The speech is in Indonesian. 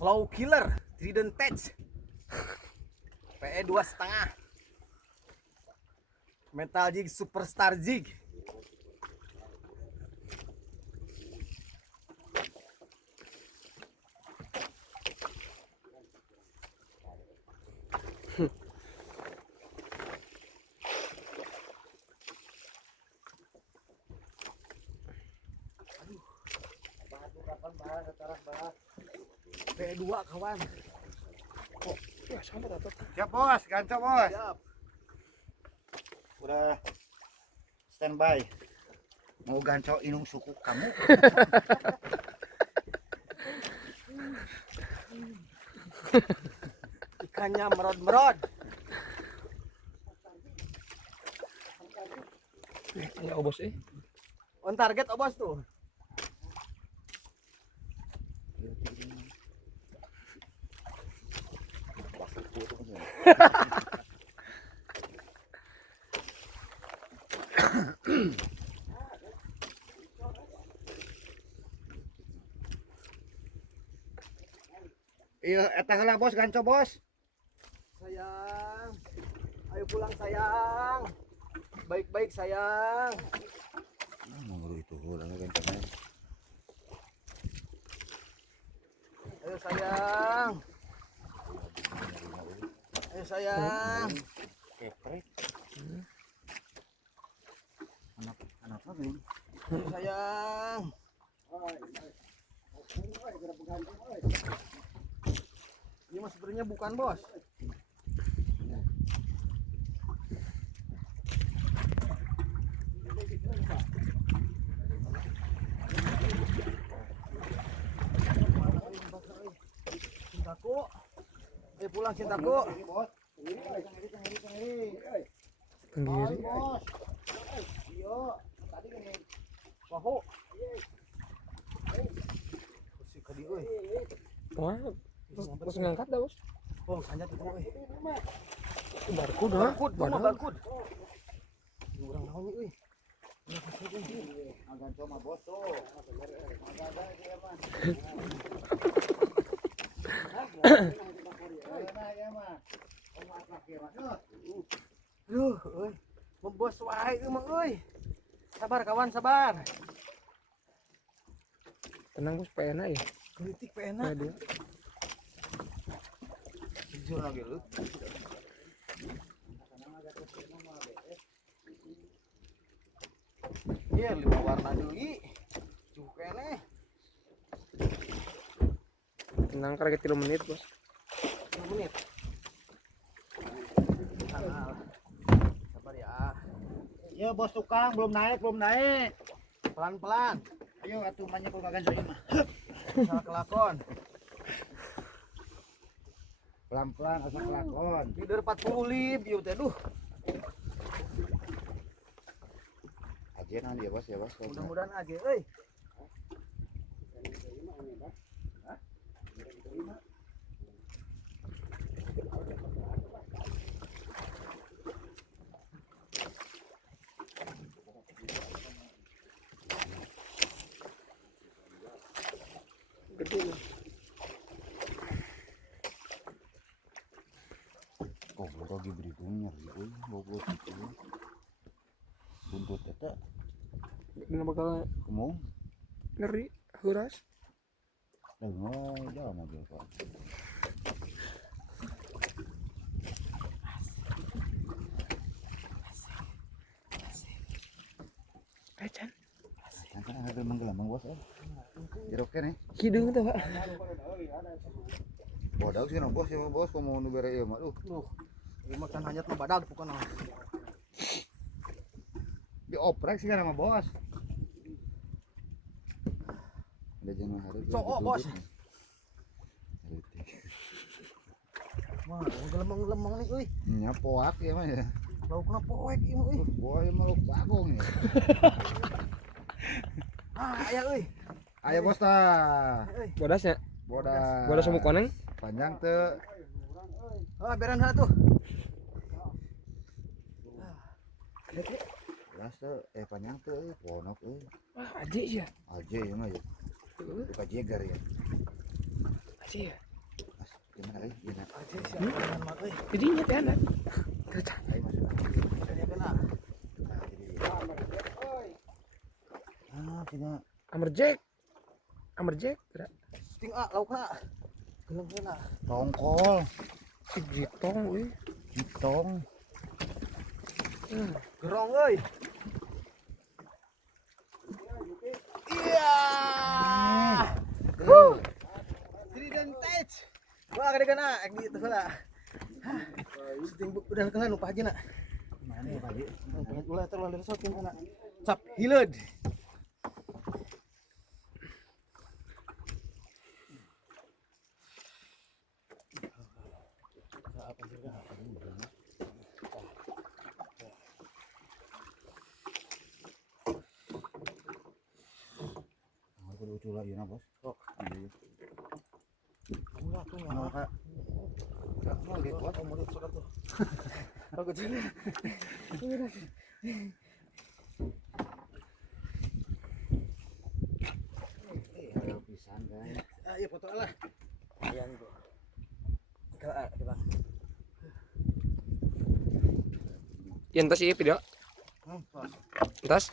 Flow Killer Trident Tech PE 2,5 Metal Jig Superstar Jig. PE 2 kawan. Oh, ya sama atau? Siap bos, ganco bos. Siap. Udah standby. Mau ganco inung suku kamu. Ikannya merod-merod. Ya oh, bos On target oh bos tuh. Iya, eta heula bos, ganco bos. Sayang. Ayo pulang sayang. Baik-baik sayang. Nomor itu heula gancana. Ayo sayang. Ayo sayang. Keprek. Anak apa ini? Ayo sayang. Ini mas sebenarnya bukan bos. Cintaku. Ayo pulang cintaku. Tenggiri. Bos. Iya, tadi gini. Wahu. Si kadi euy. Wah, bos ngangkat dah bos. Oh, hanya itu euy. Barcode dah. Barcode, mah barcode. Urang naon euy. Ganco mah bos tuh. Ada dia mah. Aduh, euy. Membos wae ieu mah euy. Sabar kawan, sabar. Tenang bos, PNA ya. Kritik pena. Dua. Jujur lagi lu. Iya, 5 warna deui. Cukup keneh. Tenang karena 3 menit bos. 2 menit. Sabar ya. Iya bos tukang belum naik, belum naik. Pelan-pelan. Ayo atuh banyak kok ganco ieu mah. Salah kelakon. Pelan-pelan asal kelakon. Leader 40 lib ieu teh duh. Ajenan dia bos ya bos. Mudah-mudahan aja euy. Gede loh. Oh, lagi berhubungnya gitu. Bobot itu. Buntut eta Ini bakal kemung. ngeri, huras. Jauh mobil kok. Chan. Kan ada menggelamang bos. Jeruk nih. Hidung tuh pak. Bodak sih bos ya bos mau nu bere ieu mah. Ieu mah kan hanya badag bukan. Dioprek sih nama bos. Ada jeung hareup. Cowok bos. Wah, lemeng-lemeng nih euy. Nya poak ya mah ya. Laukna poek ieu euy. Boy mah lu bagong ya. Aya euy. Ayo bos tah. Bodasnya. Bodas semua koneng. Panjang teu. Beran heula tuh. Las teu panjang teu ponok euy. Wah, aja ya. Aje ieu mah ya. Buka jegar ya. Aja ya. Gimana euy? Gimana? Aja siapa mah euy. Jadinya teh anak. Kerja. Ayo masuk. Saya kena. Nah, jadi. Ah, tidak. Amber Jack. Gerak. Sting laukna. Gelem kena. Tongkol, Si Jitong euy. jitong. Gerong euy. Iya. Trident touch. Wah kada kena gitu heula. Sting udah kena nu pajina. Mana ya tadi? Ulah terlalu dari sokin anak. Cap hileud. Aku lucu lagi na bos. Oh. Iya. Ulah tuh Mau nya. kak? Mau gitu kuat. Mau lihat surat tuh. Aku jadi. Ayo pisan guys. Iya foto lah. Yang tuh. Kita. Yen tas ieu video. Pas. Tas.